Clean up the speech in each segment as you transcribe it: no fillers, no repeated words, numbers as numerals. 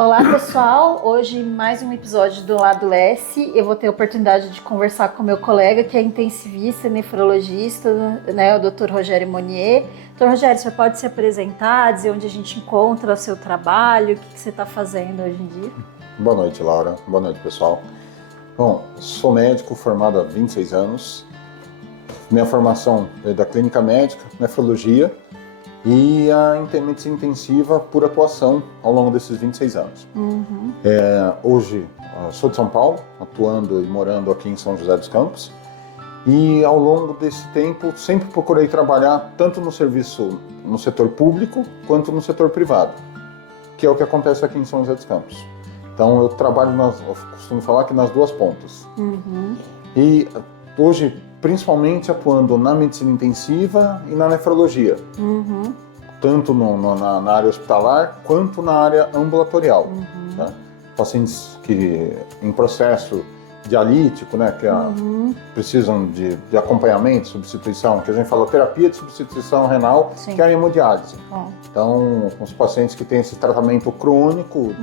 Olá pessoal, hoje mais um episódio do Lado S. Eu vou ter a oportunidade de conversar com meu colega que é intensivista e nefrologista, né, o Dr. Rogério Monnier. Dr. Rogério, você pode se apresentar, dizer onde a gente encontra o seu trabalho, o que você está fazendo hoje em dia? Boa noite, Laura. Boa noite, pessoal. Bom, sou médico formado há 26 anos. Minha formação é da clínica médica, nefrologia e a medicina intensiva por atuação ao longo desses 26 anos. Hoje sou de São Paulo, atuando e morando aqui em São José dos Campos. E ao longo desse tempo sempre procurei trabalhar tanto no serviço no setor público quanto no setor privado, que é o que acontece aqui em São José dos Campos. Então eu trabalho, eu costumo falar que nas duas pontas. E hoje, principalmente atuando na medicina intensiva e na nefrologia. Tanto na área hospitalar quanto na área ambulatorial. Tá? Pacientes que em processo dialítico, né, que precisam de acompanhamento, substituição, que a gente fala terapia de substituição renal, Sim. que é a hemodiálise. Então, os pacientes que têm esse tratamento crônico,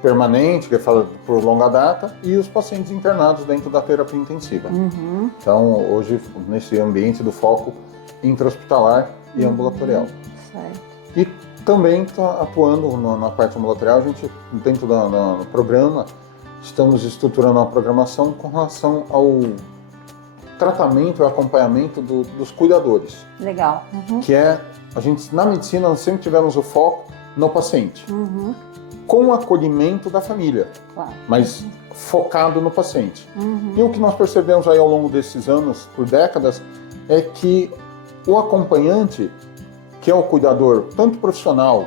permanente, que é falado por longa data, e os pacientes internados dentro da terapia intensiva. Então, hoje, nesse ambiente do foco intra-hospitalar e ambulatorial. Certo. E também está atuando na parte ambulatorial, a gente, dentro do programa, estamos estruturando uma programação com relação ao tratamento e acompanhamento dos cuidadores. Legal. Que é, a gente, na medicina, nós sempre tivemos o foco no paciente. Com o acolhimento da família, Claro. mas focado no paciente. E o que nós percebemos aí ao longo desses anos, por décadas, é que o acompanhante, que é o cuidador tanto profissional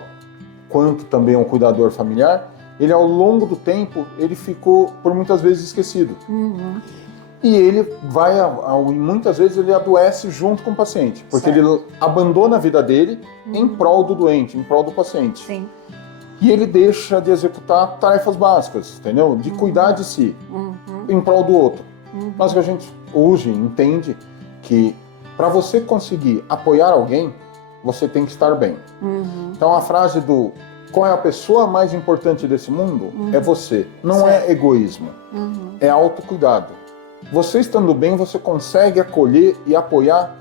quanto também um cuidador familiar, ele ao longo do tempo, ele ficou por muitas vezes esquecido. E ele vai, muitas vezes ele adoece junto com o paciente, porque ele abandona a vida dele em prol do doente, em prol do paciente. Sim. E ele deixa de executar tarefas básicas, entendeu? De cuidar de si, em prol do outro. Mas a gente hoje entende que para você conseguir apoiar alguém, você tem que estar bem. Então a frase do qual é a pessoa mais importante desse mundo é você. Não é egoísmo, é autocuidado. Você estando bem, você consegue acolher e apoiar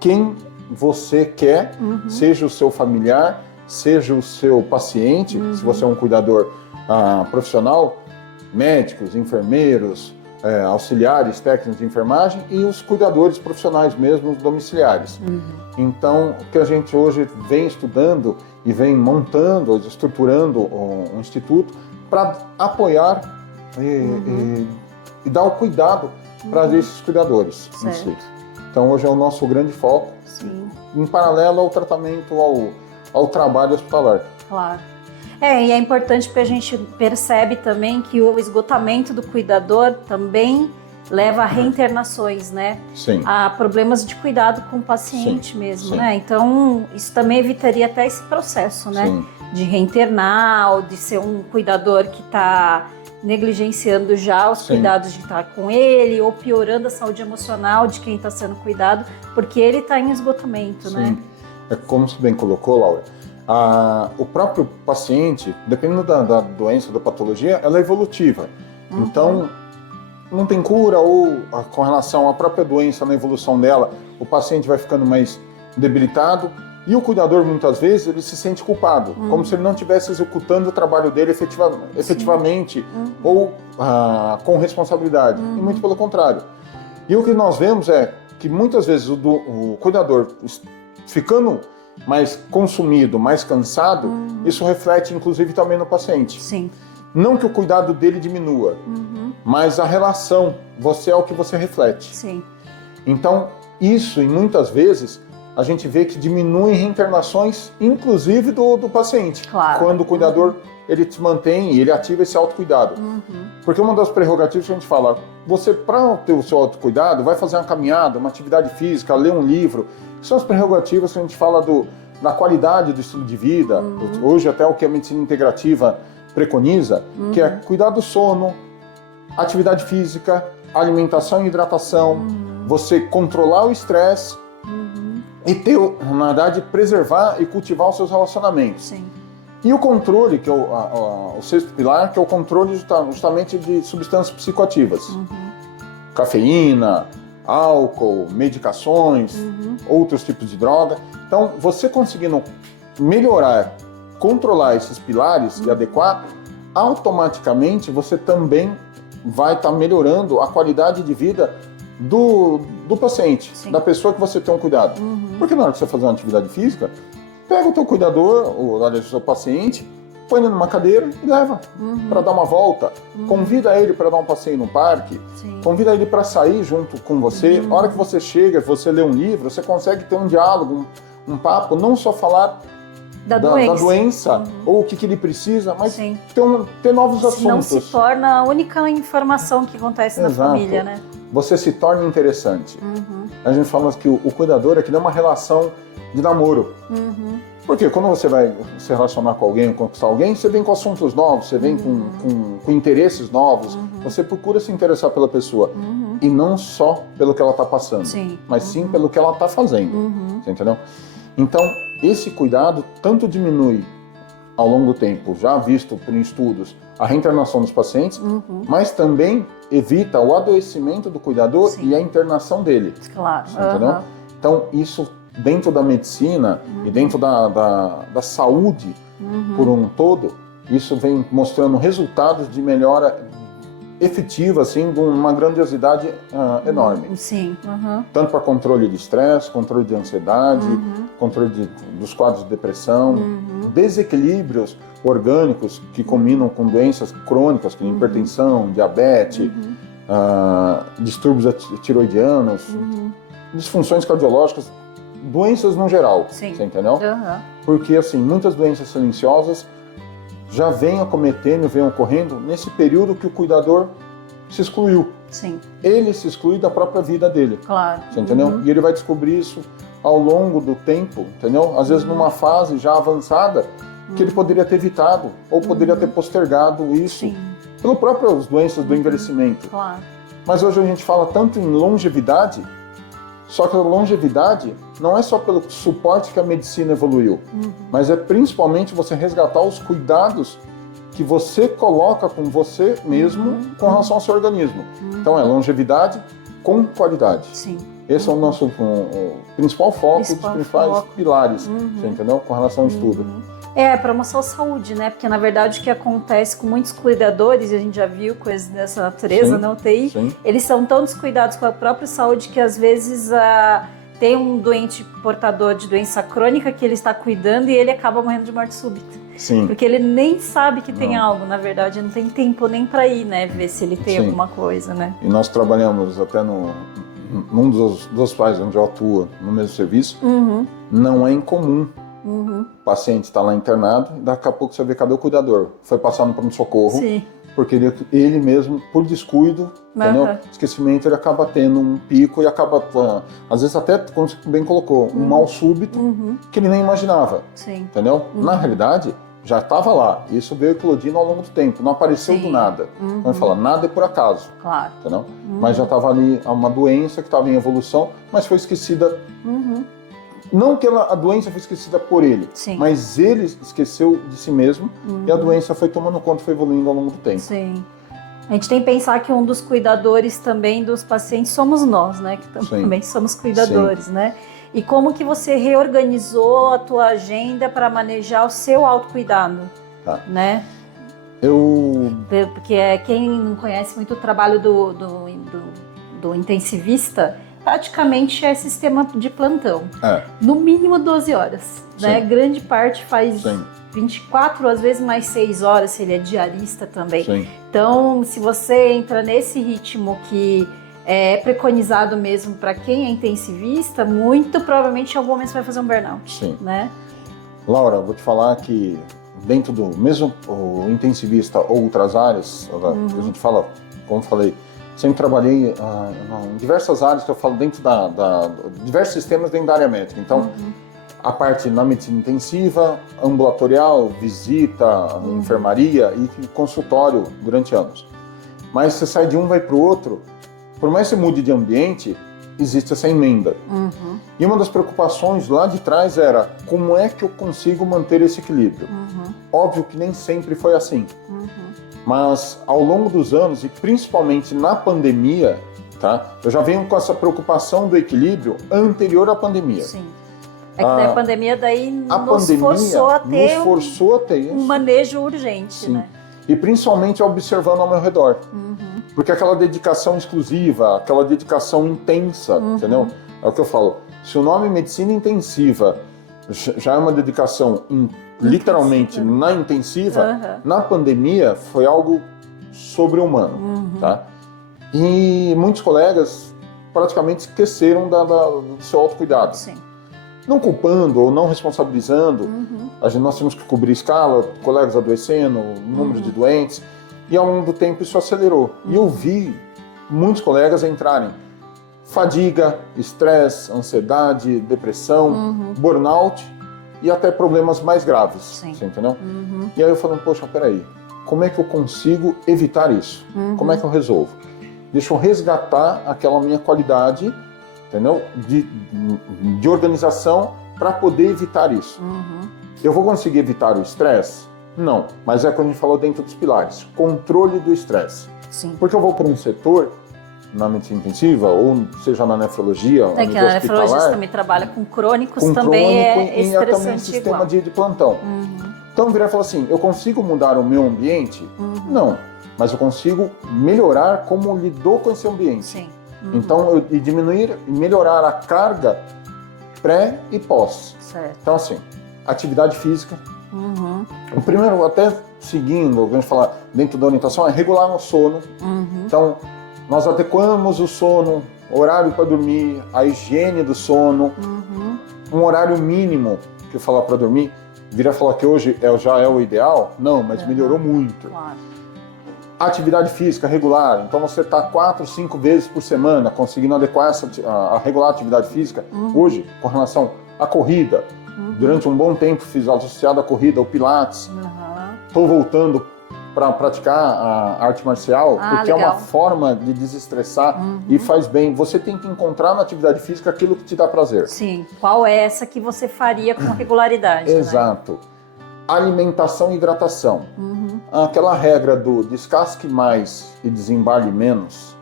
quem você quer, seja o seu familiar, seja o seu paciente, se você é um cuidador profissional, médicos, enfermeiros, auxiliares, técnicos de enfermagem e os cuidadores profissionais mesmo, domiciliares. Então, o que a gente hoje vem estudando e vem montando, estruturando um instituto para apoiar e dar o cuidado para esses cuidadores em si. Então, hoje é o nosso grande foco, em paralelo ao tratamento, ao trabalho hospitalar. Claro. E é importante porque a gente percebe também que o esgotamento do cuidador também leva a reinternações, né? Sim. A problemas de cuidado com o paciente mesmo, Sim. né? Então, isso também evitaria até esse processo, né? Sim. De reinternar, ou de ser um cuidador que está negligenciando já os cuidados de estar com ele, ou piorando a saúde emocional de quem está sendo cuidado, porque ele está em esgotamento, né? É como você bem colocou, Laura. O próprio paciente, dependendo da doença, da patologia, ela é evolutiva. Então, não tem cura ou com relação à própria doença, na evolução dela, o paciente vai ficando mais debilitado e o cuidador, muitas vezes, ele se sente culpado, como se ele não estivesse executando o trabalho dele efetivamente ou com responsabilidade, e muito pelo contrário. E o que nós vemos é que muitas vezes o cuidador ficando mais consumido, mais cansado, isso reflete inclusive também no paciente. Sim. Não que o cuidado dele diminua, mas a relação, você é o que você reflete. Sim. Então, isso, e muitas vezes, a gente vê que diminui reinternações, inclusive do paciente. Claro. Quando o cuidador, ele te mantém e ele ativa esse autocuidado. Porque uma das prerrogativas que a gente fala, você, para ter o seu autocuidado, vai fazer uma caminhada, uma atividade física, ler um livro. São as prerrogativas que a gente fala da qualidade do estilo de vida. Hoje, até o que a medicina integrativa preconiza, que é cuidar do sono, atividade física, alimentação e hidratação, você controlar o estresse e ter, na verdade, preservar e cultivar os seus relacionamentos. Sim. E o controle, que é o sexto pilar, que é o controle justamente de substâncias psicoativas. Cafeína, álcool, medicações, outros tipos de droga. Então, você conseguindo melhorar, controlar esses pilares e adequar, automaticamente você também vai estar melhorando a qualidade de vida do paciente, da pessoa que você tem um cuidado. Porque na hora que você fazer uma atividade física, pega o teu cuidador, o seu paciente, põe ele numa cadeira e leva para dar uma volta. Convida ele para dar um passeio no parque, convida ele para sair junto com você. A hora que você chega, você lê um livro, você consegue ter um diálogo, um papo, não só falar da doença ou o que ele precisa, mas ter novos assuntos. Não se torna a única informação que acontece na família, né? Você se torna interessante. A gente fala que o cuidador é que dá uma relação de namoro. Porque quando você vai se relacionar com alguém, conquistar alguém, você vem com assuntos novos, você vem com interesses novos, você procura se interessar pela pessoa. E não só pelo que ela está passando, mas sim pelo que ela está fazendo. Você entendeu? Então, esse cuidado tanto diminui ao longo do tempo, já visto por estudos, a reinternação dos pacientes, mas também evita o adoecimento do cuidador e a internação dele. Claro. Você entendeu? Então, isso dentro da medicina e dentro da saúde por um todo, isso vem mostrando resultados de melhora efetiva, assim, de uma grandiosidade enorme. Sim. Tanto para controle de estresse, controle de ansiedade, controle dos quadros de depressão, desequilíbrios orgânicos que combinam com doenças crônicas, como hipertensão, diabetes, distúrbios tiroidianos, disfunções cardiológicas, doenças no geral, você entendeu? Porque, assim, muitas doenças silenciosas já vêm acometendo, vêm ocorrendo nesse período que o cuidador se excluiu. Ele se exclui da própria vida dele. Claro. Você entendeu? E ele vai descobrir isso ao longo do tempo, entendeu? Às vezes numa fase já avançada, que ele poderia ter evitado, ou poderia ter postergado isso, pelas próprias doenças do envelhecimento. Claro. Mas hoje a gente fala tanto em longevidade, só que a longevidade não é só pelo suporte que a medicina evoluiu, mas é principalmente você resgatar os cuidados que você coloca com você mesmo com relação ao seu organismo. Então é longevidade com qualidade. Esse é o nosso principal foco, dos principais pilares, você entendeu? Com relação ao estudo. É, promoção à saúde, né? Porque, na verdade, o que acontece com muitos cuidadores, e a gente já viu coisas dessa natureza na UTI, eles são tão descuidados com a própria saúde que, às vezes, tem um doente portador de doença crônica que ele está cuidando e ele acaba morrendo de morte súbita. Porque ele nem sabe que tem algo, na verdade, não tem tempo nem para ir, né? Ver se ele tem alguma coisa, né? E nós trabalhamos até num dos hospitais onde eu atuo, no mesmo serviço, não é incomum. O paciente está lá internado, e daqui a pouco você vê, cadê o cuidador? Foi passar no pronto-socorro, porque ele mesmo, por descuido, entendeu? Esquecimento, ele acaba tendo um pico e acaba, às vezes até, como você bem colocou, um mal súbito que ele nem imaginava, entendeu? Na realidade, já estava lá, isso veio eclodindo ao longo do tempo, não apareceu do nada. Então, fala, nada é por acaso, entendeu? Mas já estava ali uma doença que estava em evolução, mas foi esquecida. Não que a doença foi esquecida por ele, mas ele esqueceu de si mesmo e a doença foi tomando conta, foi evoluindo ao longo do tempo. A gente tem que pensar que um dos cuidadores também dos pacientes somos nós, né? Que também somos cuidadores, né? E como que você reorganizou a tua agenda para manejar o seu autocuidado, né? Porque quem não conhece muito o trabalho do intensivista, praticamente é sistema de plantão. No mínimo 12 horas, né? Grande parte faz 24, às vezes mais 6 horas, se ele é diarista também. Então, se você entra nesse ritmo que é preconizado mesmo para quem é intensivista, muito provavelmente em algum momento você vai fazer um burnout, né? Laura, vou te falar que dentro do mesmo o intensivista ou outras áreas, que a gente fala, como eu falei, sempre trabalhei em diversas áreas que eu falo dentro diversos sistemas dentro da área médica. Então, a parte na medicina intensiva, ambulatorial, visita, enfermaria e consultório durante anos. Mas você sai de um, vai para o outro, por mais que você mude de ambiente, existe essa emenda. Uhum. E uma das preocupações lá de trás era como é que eu consigo manter esse equilíbrio? Uhum. Óbvio que nem sempre foi assim. Uhum. Mas ao longo dos anos, e principalmente na pandemia, tá? Eu já venho com essa preocupação do equilíbrio anterior à pandemia. Sim. É que daí a pandemia daí A nos pandemia forçou a ter nos forçou a ter isso. um manejo urgente, Sim. né? E principalmente observando ao meu redor. Uhum. Porque aquela dedicação exclusiva, aquela dedicação intensa, entendeu? É o que eu falo. Se o nome medicina intensiva já é uma dedicação literalmente na intensiva, na pandemia foi algo sobre-humano, tá? E muitos colegas praticamente esqueceram do seu autocuidado. Sim. Não culpando ou não responsabilizando, nós temos que cobrir escala, colegas adoecendo, número de doentes, e ao longo do tempo isso acelerou. E eu vi muitos colegas entrarem fadiga, estresse, ansiedade, depressão, burnout e até problemas mais graves, você entendeu? E aí eu falando, poxa, peraí, como é que eu consigo evitar isso? Como é que eu resolvo? Deixa eu resgatar aquela minha qualidade, entendeu? De organização para poder evitar isso. Eu vou conseguir evitar o estresse? Não, mas é como a gente falou dentro dos pilares, controle do estresse. Sim. Porque eu vou para um setor, na medicina intensiva, ou seja na nefrologia, é que a nefrologista também trabalha com crônicos, também é e também sistema de plantão. Então virar e falar assim, eu consigo mudar o meu ambiente? Não, mas eu consigo melhorar como lidou com esse ambiente. Sim. Então, diminuir e melhorar a carga pré e pós. Certo. Então assim, atividade física. O primeiro, até seguindo, vamos falar, dentro da orientação, é regular o sono. Então, nós adequamos o sono, horário para dormir, a higiene do sono, um horário mínimo que eu falar para dormir. Viria falar que hoje já é o ideal? Não, mas melhorou muito. Claro. Atividade física regular, então você está 4, 5 vezes por semana conseguindo adequar a regular atividade física. Hoje, com relação à corrida, durante um bom tempo fiz associado à corrida, ao pilates. Estou voltando para praticar a arte marcial, porque legal. é uma forma de desestressar e faz bem. Você tem que encontrar na atividade física aquilo que te dá prazer. Sim. Qual é essa que você faria com regularidade? Exato. Né? Alimentação e hidratação. Aquela regra do descasque mais e desembale menos,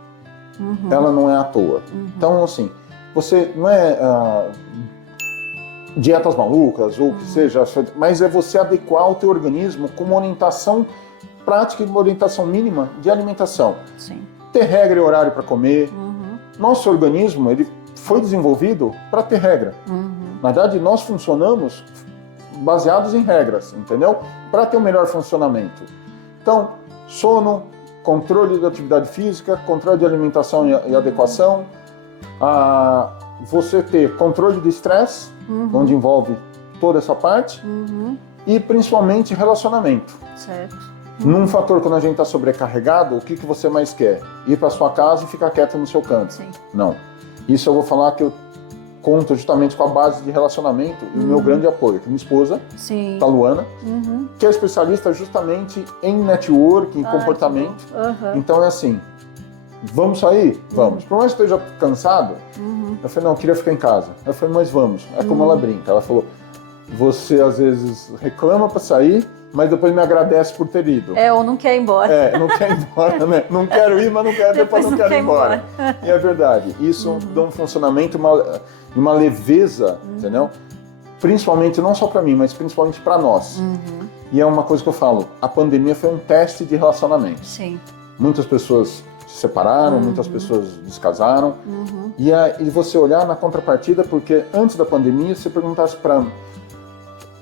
ela não é à toa. Então, assim, você não é dietas malucas ou o que seja, mas é você adequar o teu organismo com uma orientação prática e uma orientação mínima de alimentação. Sim. Ter regra e horário para comer. Nosso organismo, ele foi desenvolvido para ter regra. Na verdade, nós funcionamos baseados em regras, entendeu? Para ter um melhor funcionamento. Então, sono, controle da atividade física, controle de alimentação e adequação, você ter controle do estresse, onde envolve toda essa parte, e principalmente relacionamento. Certo. Num fator, quando a gente está sobrecarregado, o que você mais quer? Ir para sua casa e ficar quieto no seu canto? Sim. Não. Isso eu vou falar que eu conto justamente com a base de relacionamento e o meu grande apoio, que minha esposa, a Luana, que é especialista justamente em network, em comportamento. Então é assim, vamos sair? Vamos. Por mais que eu esteja cansado, eu falei, não, eu queria ficar em casa. Eu falei, mas vamos. É como ela brinca. Ela falou, você às vezes reclama para sair, mas depois me agradece por ter ido. Ou não quer ir embora. Não quer ir embora, né? Não quero ir, mas não quero, depois não quero ir embora. E é verdade. Isso dá um funcionamento e uma leveza, entendeu? Principalmente, não só para mim, mas principalmente para nós. E é uma coisa que eu falo, a pandemia foi um teste de relacionamento. Sim. Muitas pessoas se separaram, muitas pessoas descasaram. E você olhar na contrapartida, porque antes da pandemia, se perguntasse para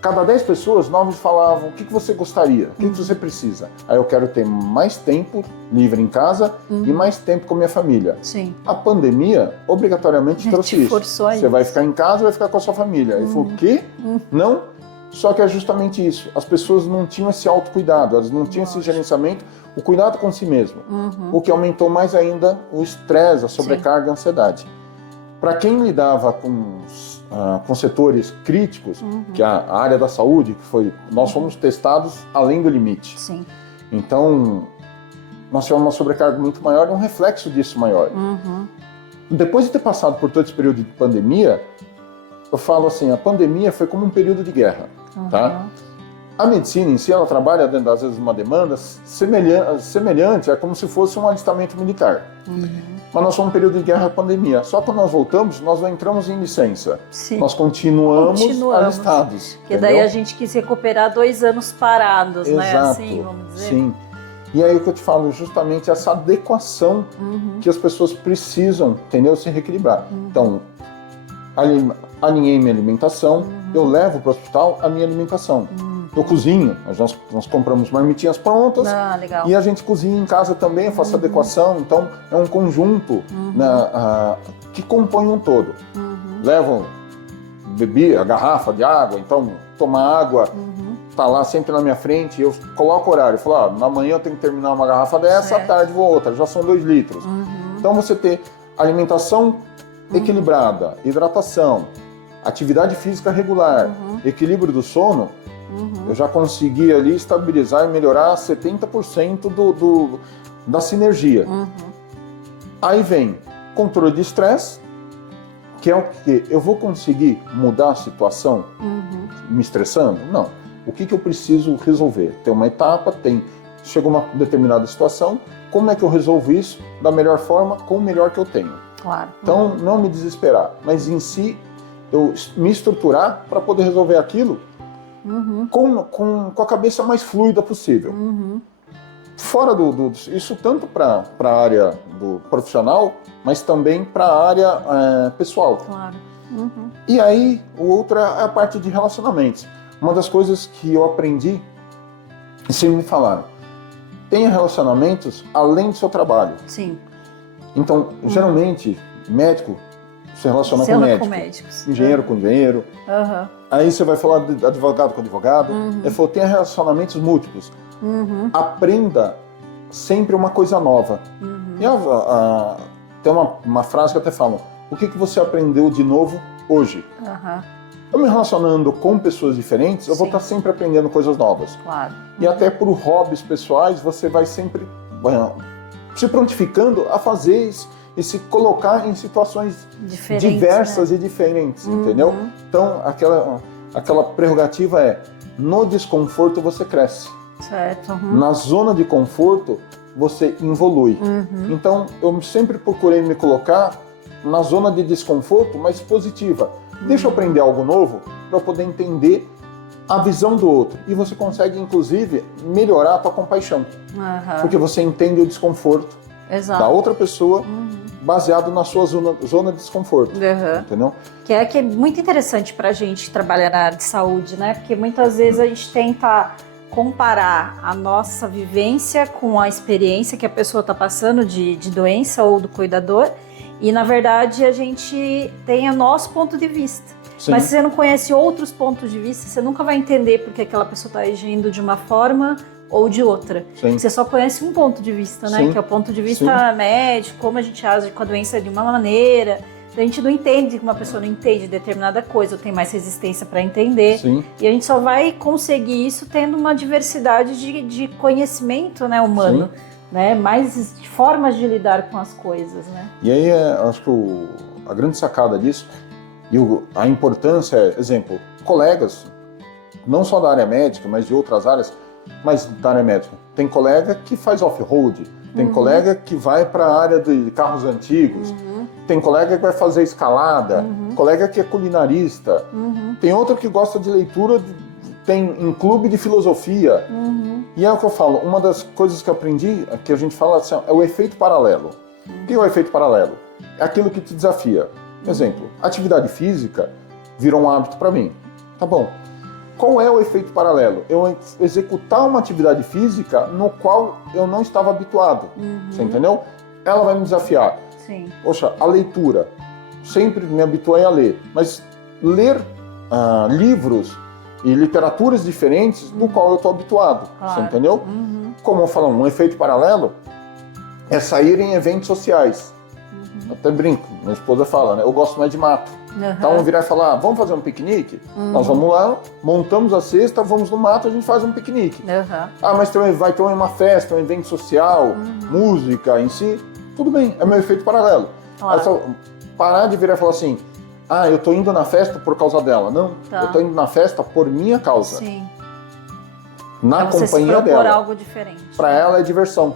cada 10 pessoas, 9 falavam, o que você gostaria? O que você precisa? Aí eu quero ter mais tempo livre em casa e mais tempo com a minha família. Sim. A pandemia, obrigatoriamente, trouxe isso. Você vai ficar em casa, vai ficar com a sua família. Aí eu falei, o quê? Não? Só que é justamente isso. As pessoas não tinham esse autocuidado, elas não tinham esse gerenciamento, o cuidado com si mesmo. O que aumentou mais ainda o estresse, a sobrecarga e a ansiedade. Para quem lidava com setores críticos, que é a área da saúde, nós fomos testados além do limite. Sim. Então, nós tivemos uma sobrecarga muito maior e um reflexo disso maior. Depois de ter passado por todo esse período de pandemia, eu falo assim, a pandemia foi como um período de guerra, tá? A medicina em si, ela trabalha dentro, às vezes, uma demanda semelhante, é como se fosse um alistamento militar. Mas nós somos um período de guerra e pandemia. Só quando nós voltamos, nós não entramos em licença. Sim. Nós continuamos alistados. Porque daí a gente quis recuperar 2 anos parados, Exato, né? Assim, vamos dizer. Sim. E aí o que eu te falo, justamente essa adequação que as pessoas precisam, entendeu? Se reequilibrar. Então, alinhei minha alimentação, eu levo para o hospital a minha alimentação. Eu cozinho, nós compramos marmitinhas prontas legal. e a gente cozinha em casa também, eu faço adequação, então é um conjunto que compõe um todo. Levo a garrafa de água, então tomar água, tá lá sempre na minha frente, eu coloco o horário, falo, na manhã eu tenho que terminar uma garrafa dessa, à tarde vou outra, já são 2 litros. Então você ter alimentação equilibrada, hidratação, atividade física regular, equilíbrio do sono, eu já consegui ali estabilizar e melhorar 70% da sinergia. Aí vem controle de estresse, que é o que? Eu vou conseguir mudar a situação me estressando? Não. O que eu preciso resolver? Tem uma etapa, chegou uma determinada situação, como é que eu resolvo isso da melhor forma, com o melhor que eu tenho? Claro. Então, não me desesperar, mas em si, eu me estruturar para poder resolver aquilo com a cabeça mais fluida possível. Fora isso tanto para a área do profissional, mas também para a área pessoal. Claro. E aí, outra é a parte de relacionamentos. Uma das coisas que eu aprendi, e sempre me falaram, tenha relacionamentos além do seu trabalho. Sim. Então, geralmente, médico se relaciona com médicos. Engenheiro com engenheiro. Aí você vai falar de advogado com advogado. Ele falou, tenha relacionamentos múltiplos. Aprenda sempre uma coisa nova. E tem uma frase que eu até falo, o que você aprendeu de novo hoje? Eu me relacionando com pessoas diferentes, eu vou estar sempre aprendendo coisas novas. Claro. E até por hobbies pessoais, você vai sempre se prontificando a fazer e se colocar em situações diversas e diferentes, entendeu? Então, aquela prerrogativa é, no desconforto você cresce. Certo. Na zona de conforto, você evolui. Então, eu sempre procurei me colocar na zona de desconforto, mas positiva. Deixa eu aprender algo novo para eu poder entender a visão do outro. E você consegue, inclusive, melhorar a tua compaixão. Porque você entende o desconforto da outra pessoa baseado na sua zona de desconforto. Entendeu? Que é muito interessante para a gente trabalhar na área de saúde, né? Porque muitas vezes a gente tenta comparar a nossa vivência com a experiência que a pessoa está passando de doença ou do cuidador. E, na verdade, a gente tem o nosso ponto de vista. Sim. Mas se você não conhece outros pontos de vista, você nunca vai entender porque aquela pessoa está agindo de uma forma ou de outra. Sim. Você só conhece um ponto de vista, né? Sim. Que é o ponto de vista médico, como a gente age com a doença de uma maneira. A gente não entende que uma pessoa não entende determinada coisa, ou tem mais resistência para entender. Sim. E a gente só vai conseguir isso tendo uma diversidade de conhecimento, né, humano. Sim. Né? Mais formas de lidar com as coisas, né? E aí, acho que a grande sacada disso, e a importância é, exemplo, colegas, não só da área médica, mas de outras áreas, mas da área médica. Tem colega que faz off-road, tem colega que vai para a área de carros antigos, tem colega que vai fazer escalada, colega que é culinarista, tem outro que gosta de leitura, tem em clube de filosofia. E é o que eu falo, uma das coisas que eu aprendi, que a gente fala assim, é o efeito paralelo. O que é o efeito paralelo? É aquilo que te desafia. Exemplo, atividade física virou um hábito para mim. Tá bom. Qual é o efeito paralelo? Eu executar uma atividade física no qual eu não estava habituado. Você entendeu? Ela vai me desafiar. Sim. Poxa, a leitura. Sempre me habituei a ler. Mas ler livros e literaturas diferentes do qual eu estou habituado. Claro. Você entendeu? Como eu falo, um efeito paralelo é sair em eventos sociais. Eu até brinco, minha esposa fala, né? Eu gosto mais de mato. Então virar e falar, vamos fazer um piquenique? Nós vamos lá, montamos a cesta, vamos no mato, a gente faz um piquenique. Mas vai ter uma festa, um evento social, música em si. Tudo bem, é meu efeito paralelo. Claro. Parar de virar e falar assim, eu tô indo na festa por causa dela. Não, eu tô indo na festa por minha causa. Sim. Na você companhia se propor dela. algo diferente. Para ela é diversão.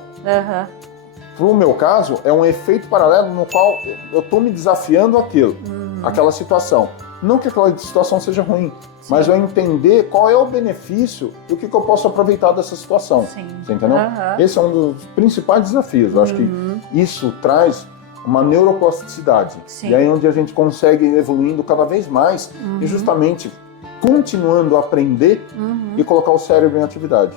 Pro meu caso, é um efeito paralelo no qual eu tô me desafiando aquela situação. Não que aquela situação seja ruim, mas eu entender qual é o benefício e o que eu posso aproveitar dessa situação. Sim. Você entendeu? Esse é um dos principais desafios. Eu acho que isso traz uma neuroplasticidade. Sim. E aí é onde a gente consegue ir evoluindo cada vez mais e justamente continuando a aprender e colocar o cérebro em atividade.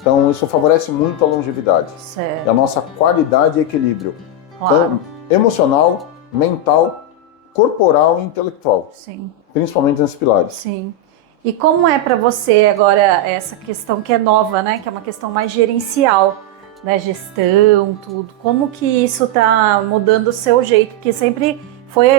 Então isso favorece muito a longevidade. Certo. E a nossa qualidade e equilíbrio. Claro. Então, emocional, mental, corporal e intelectual. Sim. Principalmente nesses pilares. Sim. E como é para você agora essa questão que é nova, né? Que é uma questão mais gerencial, né? Gestão, tudo. Como que isso está mudando o seu jeito? Porque sempre foi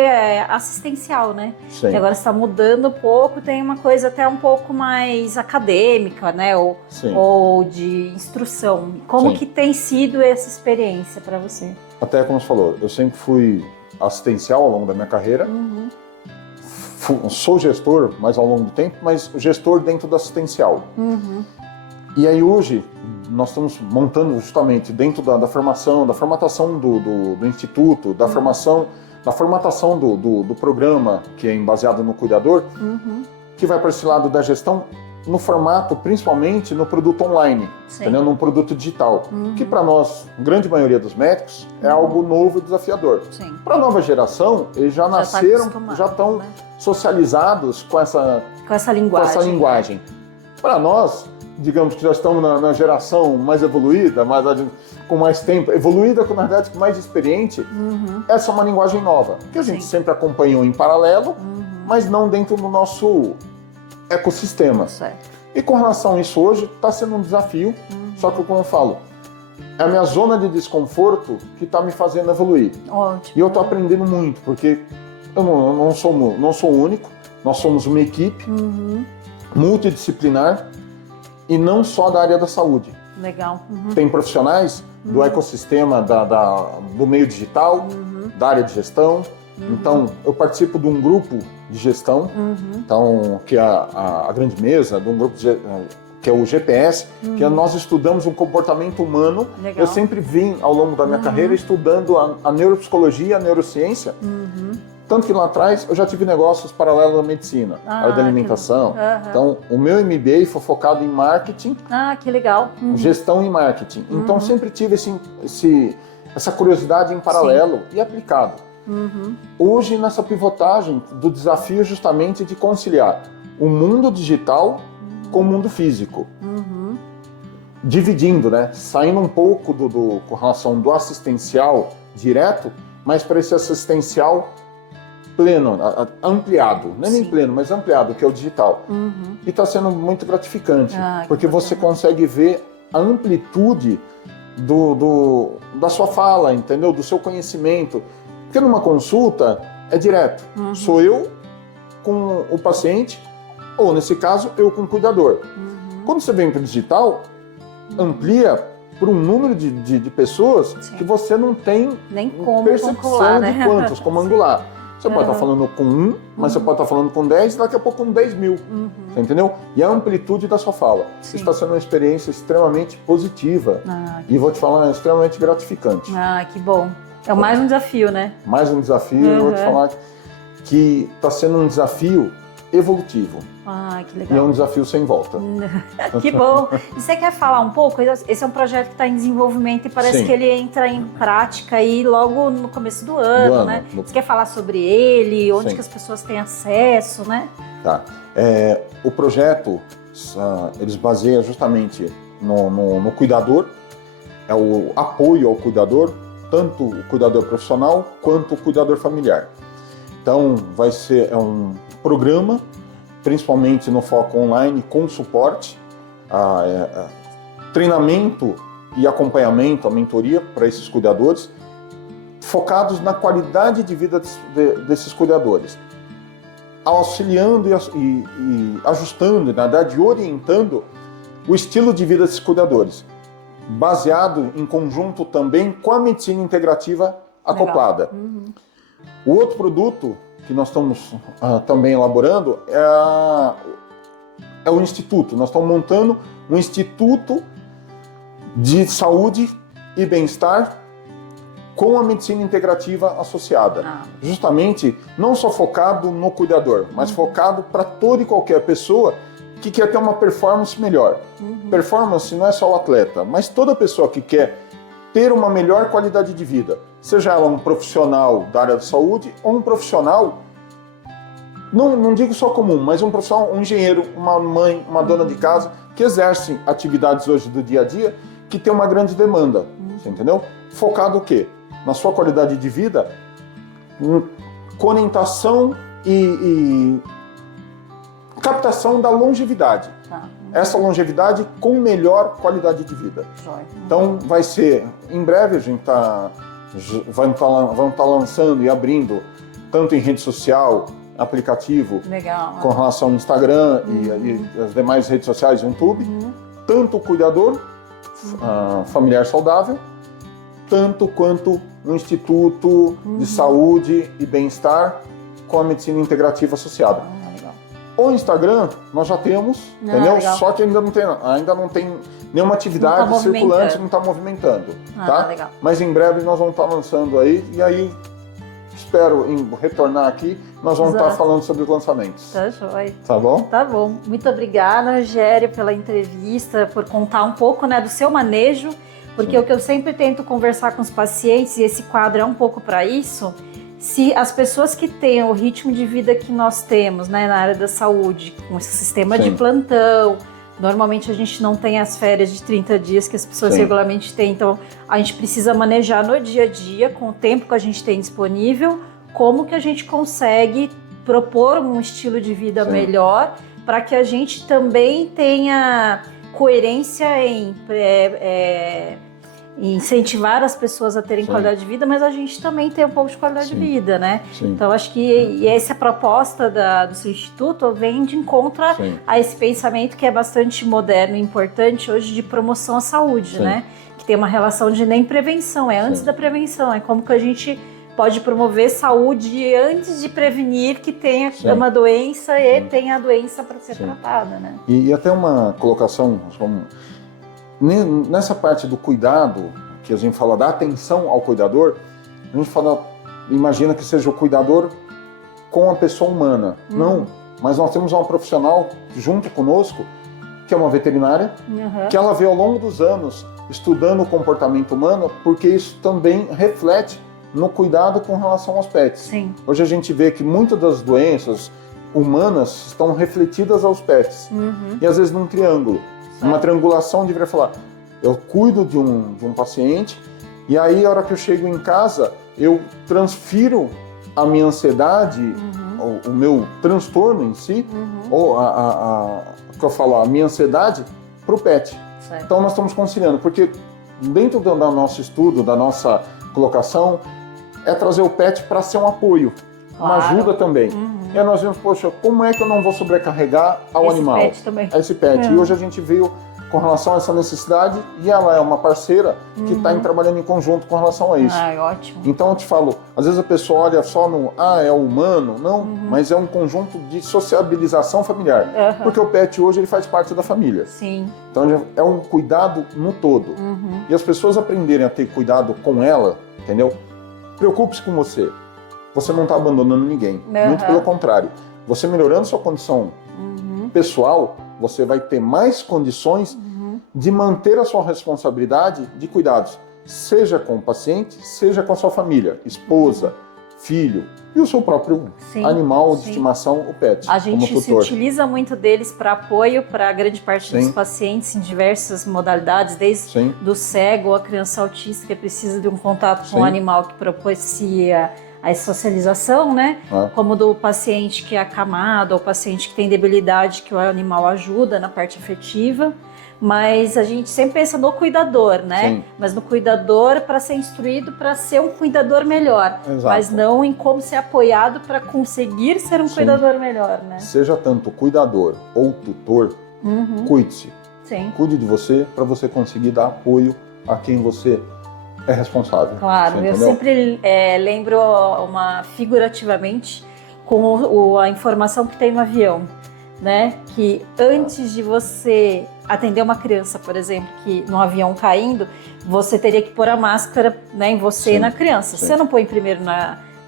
assistencial, né? Sim. E agora está mudando um pouco, tem uma coisa até um pouco mais acadêmica, né? Ou de instrução. Como que tem sido essa experiência para você? Até como você falou, eu sempre fui assistencial ao longo da minha carreira. Sou gestor, mas ao longo do tempo, mas gestor dentro do assistencial. E aí hoje nós estamos montando justamente dentro da formação, da formatação do instituto, da formatação do programa que é baseado no cuidador, que vai para esse lado da gestão no formato, principalmente no produto online, entendeu? Num produto digital, que para nós, grande maioria dos médicos, é algo novo e desafiador. Para a nova geração, eles já nasceram, já estão socializados com essa linguagem. Para nós, digamos que já estamos na geração mais evoluída, com mais tempo, evoluída, na verdade, com mais experiente, essa é uma linguagem nova, que a gente sempre acompanhou em paralelo, mas não dentro do nosso ecossistema. E com relação a isso hoje, está sendo um desafio, só que como eu falo, é a minha zona de desconforto que está me fazendo evoluir. Ótimo. E eu estou aprendendo muito, porque eu não sou o único, nós somos uma equipe multidisciplinar e não só da área da saúde. Legal. Tem profissionais do ecossistema do meio digital, da área de gestão. Então, eu participo de um grupo de gestão, então, que é a grande mesa, de um grupo que é o GPS, que nós estudamos o comportamento humano. Legal. Eu sempre vim, ao longo da minha carreira, estudando a neuropsicologia, a neurociência. Tanto que lá atrás eu já tive negócios paralelos à medicina, área da alimentação. Então, o meu MBA foi focado em marketing. Que legal. Gestão e marketing. Então, sempre tive essa curiosidade em paralelo e aplicado. Hoje, nessa pivotagem do desafio justamente de conciliar o mundo digital com o mundo físico. Dividindo, né? Saindo um pouco com relação do assistencial direto, mas para esse assistencial pleno, ampliado. Não é nem pleno, mas ampliado, que é o digital. E está sendo muito gratificante, porque você consegue ver a amplitude da sua fala, entendeu? Do seu conhecimento. Porque numa consulta é direto. Sou eu com o paciente, ou nesse caso, eu com o cuidador. Quando você vem para o digital, amplia para um número de pessoas que você não tem nem como percepção calcular, de quantos, como angular. Você pode estar falando com 1, mas você pode estar falando com 10 e daqui a pouco com 10 mil. Você entendeu? E a amplitude da sua fala. Está sendo uma experiência extremamente positiva. E vou te falar, é extremamente gratificante. Que bom. É mais um desafio, né? Mais um desafio, eu vou te falar que está sendo um desafio evolutivo. Que legal. E é um desafio sem volta. Que bom. E você quer falar um pouco? Esse é um projeto que está em desenvolvimento e parece que ele entra em prática aí logo no começo do ano, né? Você quer falar sobre ele, onde que as pessoas têm acesso, né? Tá. O projeto, eles baseiam justamente no cuidador, é o apoio ao cuidador, tanto o cuidador profissional quanto o cuidador familiar. Então, vai ser um programa, principalmente no foco online, com suporte, treinamento e acompanhamento, a mentoria para esses cuidadores, focados na qualidade de vida desses cuidadores, auxiliando e ajustando, na verdade, orientando o estilo de vida desses cuidadores, baseado em conjunto também com a medicina integrativa acoplada. O outro produto que nós estamos também elaborando é o Instituto. Nós estamos montando um Instituto de Saúde e Bem-Estar com a medicina integrativa associada. Justamente, não só focado no cuidador, mas focado para toda e qualquer pessoa que quer ter uma performance melhor. Performance não é só o atleta, mas toda pessoa que quer ter uma melhor qualidade de vida, seja ela um profissional da área da saúde ou um profissional, não digo só comum, mas um profissional, um engenheiro, uma mãe, uma dona de casa, que exercem atividades hoje do dia a dia, que tem uma grande demanda, você entendeu? Focado o quê? Na sua qualidade de vida, conectação e captação da longevidade. Essa longevidade com melhor qualidade de vida. Então vai ser, em breve a gente vamos estar lançando e abrindo, tanto em rede social, aplicativo, com relação ao Instagram e as demais redes sociais, YouTube, tanto o cuidador familiar saudável, tanto quanto um Instituto de Saúde e Bem-Estar com a medicina integrativa associada. O Instagram nós já temos, entendeu? Legal. Só que ainda não tem nenhuma atividade circulante, não está movimentando. Tá? Legal. Mas em breve nós vamos estar lançando aí, e aí espero retornar aqui, nós vamos estar falando sobre os lançamentos. Tá joia. Tá bom? Tá bom. Muito obrigada, Rogério, pela entrevista, por contar um pouco, né, do seu manejo, porque o que eu sempre tento conversar com os pacientes, e esse quadro é um pouco para isso, se as pessoas que têm o ritmo de vida que nós temos, né, na área da saúde, com esse sistema de plantão, normalmente a gente não tem as férias de 30 dias que as pessoas regularmente têm, então a gente precisa manejar no dia a dia, com o tempo que a gente tem disponível, como que a gente consegue propor um estilo de vida melhor, para que a gente também tenha coerência em incentivar as pessoas a terem qualidade de vida, mas a gente também tem um pouco de qualidade de vida, né? Então, acho que essa proposta do seu instituto vem de encontro a esse pensamento que é bastante moderno e importante hoje de promoção à saúde, né? Que tem uma relação de nem prevenção, é antes da prevenção, é como que a gente pode promover saúde antes de prevenir que tenha uma doença e tenha a doença para ser tratada, né? E até uma colocação, nessa parte do cuidado, que a gente fala da atenção ao cuidador, a gente imagina que seja o cuidador com a pessoa humana. Não, mas nós temos uma profissional junto conosco, que é uma veterinária, que ela vê ao longo dos anos estudando o comportamento humano, porque isso também reflete no cuidado com relação aos pets. Hoje a gente vê que muitas das doenças humanas estão refletidas aos pets. E às vezes num triângulo. Uma triangulação deveria falar, eu cuido de um paciente e aí a hora que eu chego em casa eu transfiro a minha ansiedade, o meu transtorno em si, ou que eu falo, a minha ansiedade para o pet. Então nós estamos conciliando, porque dentro do nosso estudo, da nossa colocação, é trazer o pet para ser um apoio, uma ajuda também. E aí nós vimos, poxa, como é que eu não vou sobrecarregar ao animal? Esse pet também. Esse pet. E hoje a gente veio com relação a essa necessidade e ela é uma parceira que está trabalhando em conjunto com relação a isso. Ótimo. Então eu te falo, às vezes a pessoa olha só no, é o humano, não, mas é um conjunto de sociabilização familiar. Porque o pet hoje ele faz parte da família. Então é um cuidado no todo. E as pessoas aprenderem a ter cuidado com ela, entendeu? Preocupe-se com você. Você não está abandonando ninguém. Muito pelo contrário. Você melhorando sua condição pessoal, você vai ter mais condições de manter a sua responsabilidade de cuidados, seja com o paciente, seja com a sua família, esposa, filho e o seu próprio animal de estimação, o pet. A gente se utiliza muito deles para apoio para grande parte dos pacientes em diversas modalidades, desde do cego à criança autista que precisa de um contato com o animal que propicia a socialização, né? Como do paciente que é acamado, ou paciente que tem debilidade, que o animal ajuda na parte afetiva. Mas a gente sempre pensa no cuidador, né? Mas no cuidador para ser instruído para ser um cuidador melhor. Mas não em como ser apoiado para conseguir ser um cuidador melhor, né? Seja tanto cuidador ou tutor, cuide-se. Cuide de você para você conseguir dar apoio a quem você é responsável. Claro, eu sempre lembro figurativamente com a informação que tem no avião, né? Que antes de você atender uma criança, por exemplo, que no avião caindo, você teria que pôr a máscara, né, em você e na criança. Sim. Você não põe primeiro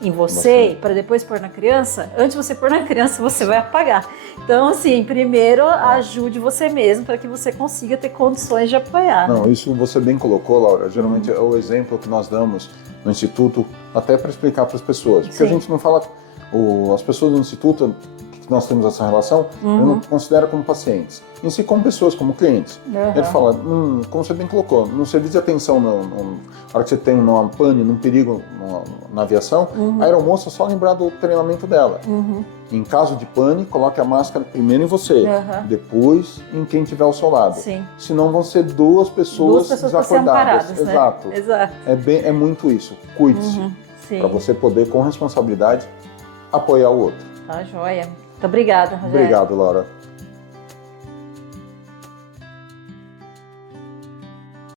em você para depois pôr na criança, antes de você pôr na criança, você vai apagar. Então, assim, primeiro ajude você mesmo para que você consiga ter condições de apoiar. Não, isso você bem colocou, Laura. Geralmente é o exemplo que nós damos no Instituto, até para explicar para as pessoas. Porque a gente não fala... As pessoas do Instituto, que nós temos essa relação, eu não considero como pacientes. Em si, como pessoas, como clientes. A gente fala, como você bem colocou, no serviço de atenção, na hora que você tem uma pane, num perigo na aviação, a aeromoça só lembrar do treinamento dela. Em caso de pane, coloque a máscara primeiro em você, depois em quem tiver ao seu lado. Sim. Senão vão ser duas pessoas desacordadas. Né? Exato. É muito isso. Cuide-se. Para você poder, com responsabilidade, apoiar o outro. Tá joia. Muito obrigada, Rogério. Obrigado, Laura.